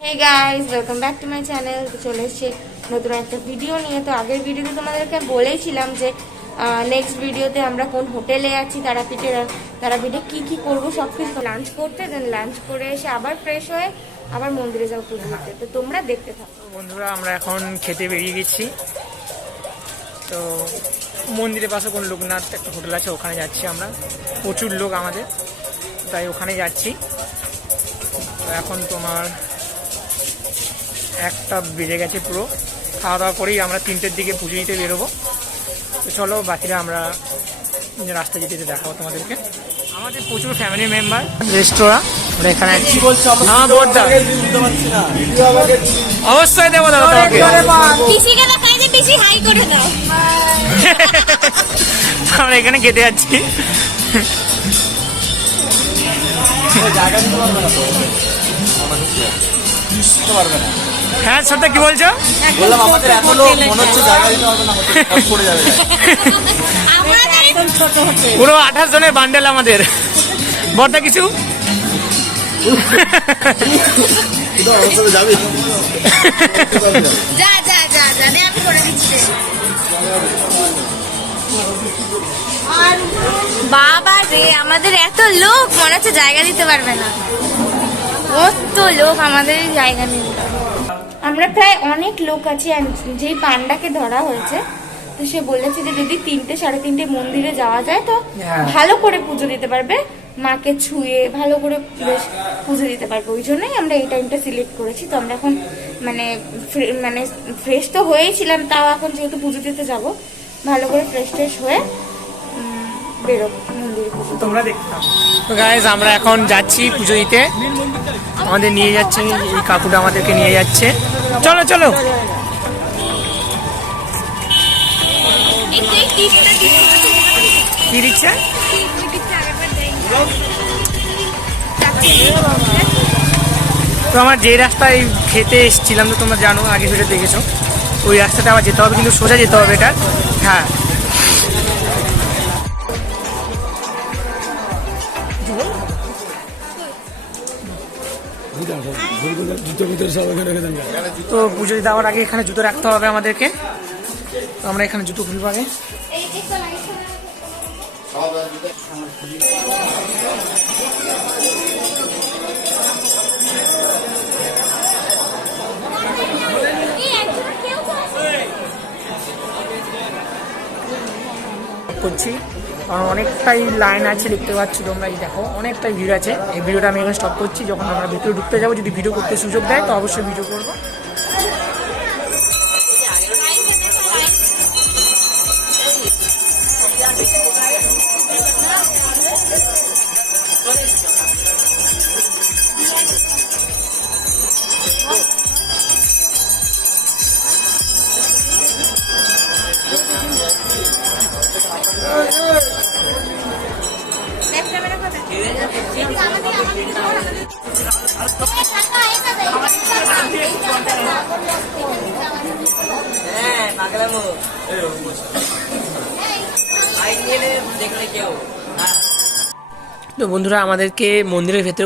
Hey guys welcome back to my channel. তো চলে এসেছি নতুন একটা ভিডিও নিয়ে। তো আগের ভিডিওতে তোমাদেরকে বলেইছিলাম যে নেক্সট ভিডিওতে আমরা কোন হোটেলে আছি, তারাপীঠে কি কি করব সব কিছু লাঞ্চ করতে, দেন লাঞ্চ করে এসে আবার ফ্রেশ হয়ে আবার মন্দিরে যাও পুজো দিতে। তো তোমরা দেখতে থাকো। বন্ধুরা আমরা এখন খেতে বেরিয়ে গেছি। তো মন্দিরের পাশে কোন লোকনাথ একটা হোটেল আছে, ওখানে যাচ্ছি আমরা। প্রচুর লোক আমাদের, তাই ওখানে যাচ্ছি। তো এখন তোমার একটা বেজে গেছে পুরো। খাওয়া দাওয়া করেই আমরা 3টের দিকে পুজো দিতে বেরোবো। তো চলো বাকিরা আমরা রাস্তা যেতে যেতে দেখাবো তোমাদেরকে। আমাদের প্রচুর ফ্যামিলি মেম্বার, রেস্তোরাঁ আমরা এখানে অবশ্যই দেবো দাদা আমরা এখানে খেতে যাচ্ছি। হ্যাঁ সত্যি কি বলছো? বললাম আমাদের এত লোক মনে হচ্ছে জায়গা দিতে পারবে না, পড়ে যাবে। পুরো 28 জনের বান্ডেল আমাদের। বড়টা কিছু যাবি বাবা রে, আমাদের এত লোক মনে হচ্ছে জায়গা দিতে পারবে না। কত লোক আমাদের জায়গা নিতে। আমরা প্রায় অনেক লোক আছি। যেই পান্ডাকে ধরা হয়েছে, তো সে বলেছে যে যদি 3টে সাড়ে 3টে মন্দিরে যাওয়া যায় তো ভালো করে পুজো দিতে পারবে, মাকে ছুঁয়ে ভালো করে বেশ পুজো দিতে পারবে। ওই জন্যই আমরা এই টাইমটা সিলেক্ট করেছি। তো আমরা এখন মানে ফ্রেশ তো হয়েছিলাম, তাও এখন যেহেতু পুজো দিতে যাব, ভালো করে ফ্রেশ হয়ে বেরোবো মন্দিরে পুজো। তোমরা দেখতে থাকো। তো গাইস আমরা এখন যাচ্ছি পুজো দিতে। আমাদের নিয়ে যাচ্ছে এই কাকুটা, আমাদেরকে নিয়ে যাচ্ছে। চলো চলো। কি দিচ্ছে? তো আমার যে রাস্তায় খেতে এসেছিলাম, তো তোমরা জানো, আগে ভিডিও দেখেছো, ওই রাস্তাটা আবার যেতে হবে, কিন্তু সোজা যেতে হবে এটা। হ্যাঁ তো পুজো দিতে যাওয়ার আগে এখানে জুতো রাখতে হবে আমাদেরকে। তো আমরা এখানে জুতো খুলবো আগে। করছি কারণ অনেকটাই লাইন আছে, দেখতে পাচ্ছ তোমরা, এই দেখো অনেকটাই ভিড় আছে। এই ভিডিওটা আমি এখানে স্টপ করছি। যখন আমরা ভিতরে ঢুকতে যাবো, যদি ভিডিও করতে সুযোগ দেয় তো অবশ্যই ভিডিও করবো। তো বন্ধুরা আমাদেরকে মন্দিরের ভেতরে